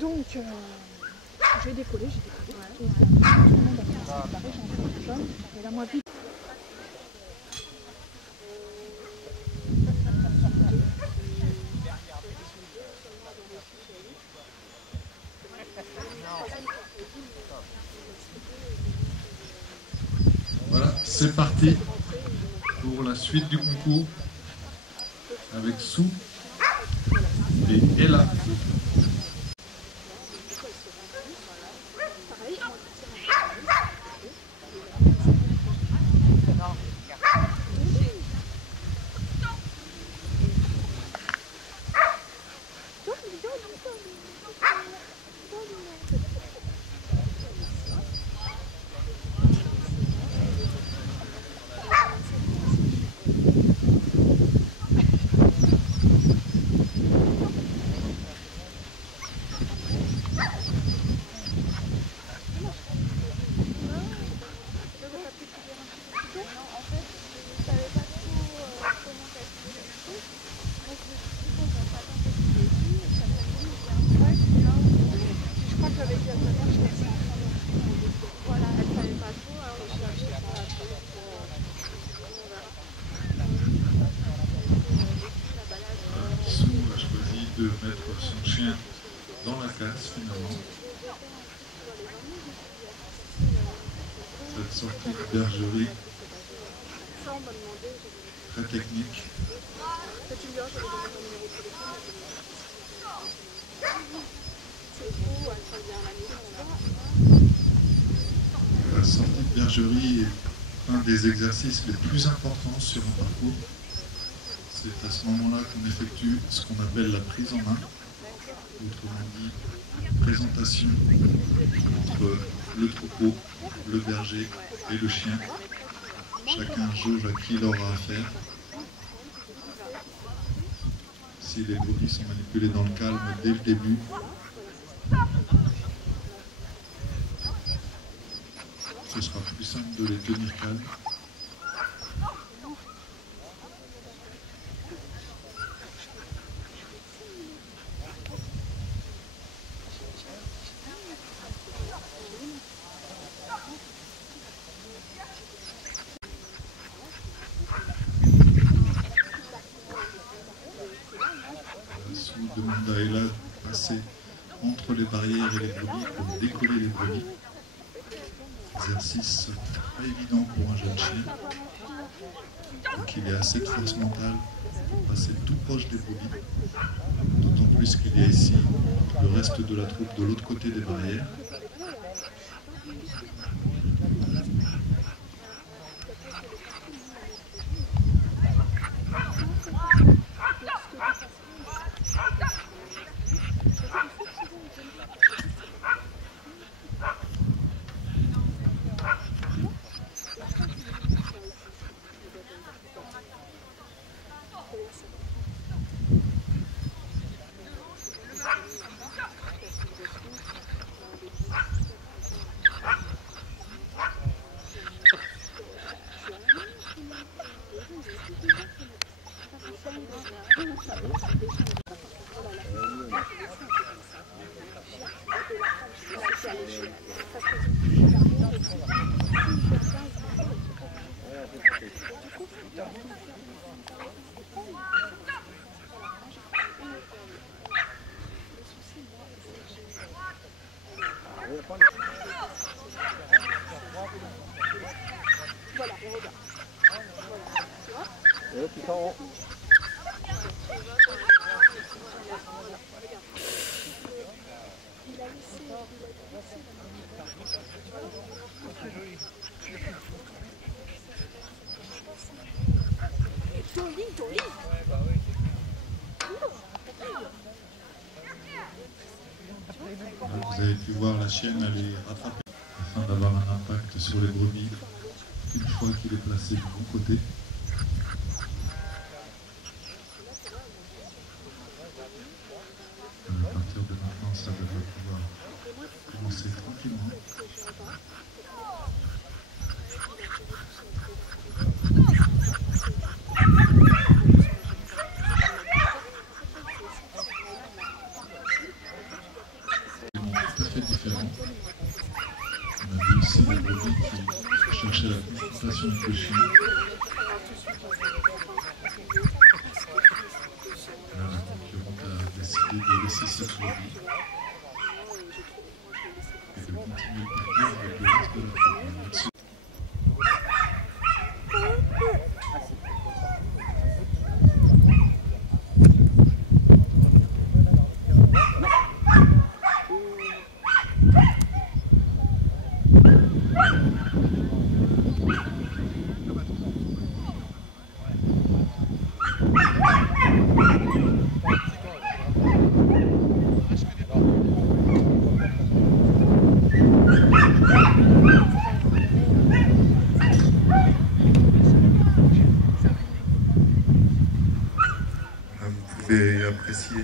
Donc, j'ai décollé. Et tout le monde a commencé à parler, j'ai entendu le jaune. Et là, moi, vite. Voilà, c'est parti pour la suite du concours avec Sou et Ella. Sou a choisi de mettre son chien dans la case finalement. Cette sortie de bergerie très technique. La sortie de bergerie est un des exercices les plus importants sur un parcours. C'est à ce moment-là qu'on effectue ce qu'on appelle la prise en main, autrement dit une présentation entre le troupeau, le berger et le chien. Chacun jauge à qui il aura affaire. Si les brebis sont manipulées dans le calme dès le début, ce sera plus simple de les tenir calmes. Sou demande à Ella de passer entre les barrières et les brebis pour décoller les brebis. Exercice pas évident pour un jeune chien. Donc il y a assez de force mentale pour passer tout proche des brebis. D'autant plus qu'il y a ici le reste de la troupe de l'autre côté des barrières. Vous avez pu voir la chienne aller rattraper afin d'avoir un impact sur les brebis une fois qu'il est placé du bon côté. À partir de maintenant, ça devrait pouvoir commencer tranquillement. fait différent. On a vu ici la brebis qui cherchait la confrontation avec le chien. Là, la concurrente a décidé de laisser cette brebis et de continuer le parcours avec le reste de la troupe. Merci. Vous pouvez apprécier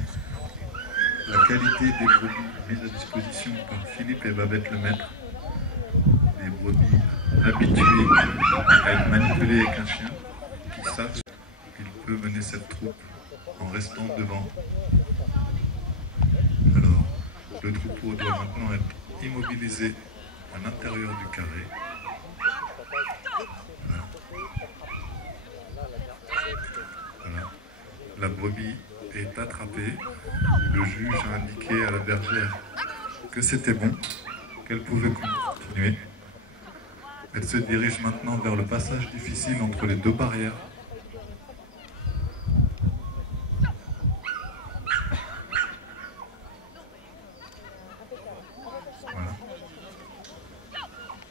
la qualité des brebis mises à disposition par Philippe et Babette Lemaître. Des brebis habituées à être manipulées avec un chien, qui savent qu'il peut mener cette troupe en restant devant. Alors, le troupeau doit maintenant être immobilisé à l'intérieur du carré. Voilà. Voilà. La brebis est attrapée. Le juge a indiqué à la bergère que c'était bon, qu'elle pouvait continuer. Elle se dirige maintenant vers le passage difficile entre les deux barrières. Voilà.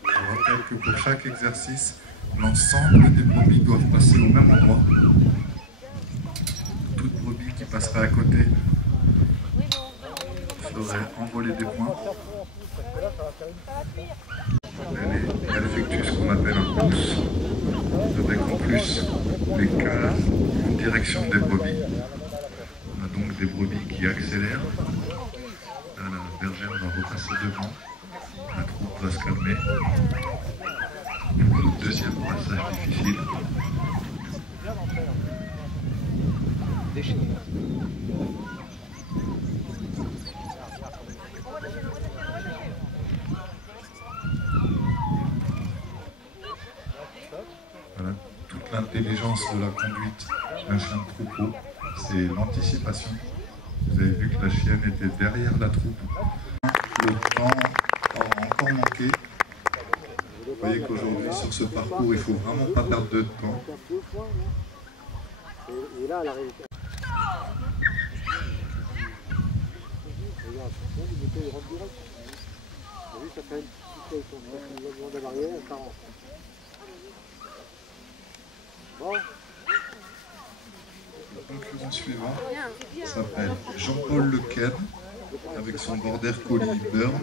Je rappelle que pour chaque exercice, l'ensemble des brebis doivent passer au même endroit. Toute brebis qui passerait à côté ferait envoler des points. Elle effectue ce qu'on appelle un pouce, avec en plus les cases en direction des brebis. On a donc des brebis qui accélèrent. Là, la bergère va repasser devant. La troupe va se calmer. Pour le deuxième passage difficile. Voilà, toute l'intelligence de la conduite d'un chien de troupeau, c'est l'anticipation. Vous avez vu que la chienne était derrière la troupe. Le temps aura encore manqué. Vous voyez qu'aujourd'hui, sur ce parcours, il ne faut vraiment pas perdre de temps. Et là, elle arrive. Regarde, il était rentre direct. Vous avez vu, ça fait un petit peu il va demander à l'arrière, ça rentre. Bon. Le concurrent suivant s'appelle Jean-Paul Lequesne, avec son border collie Burn.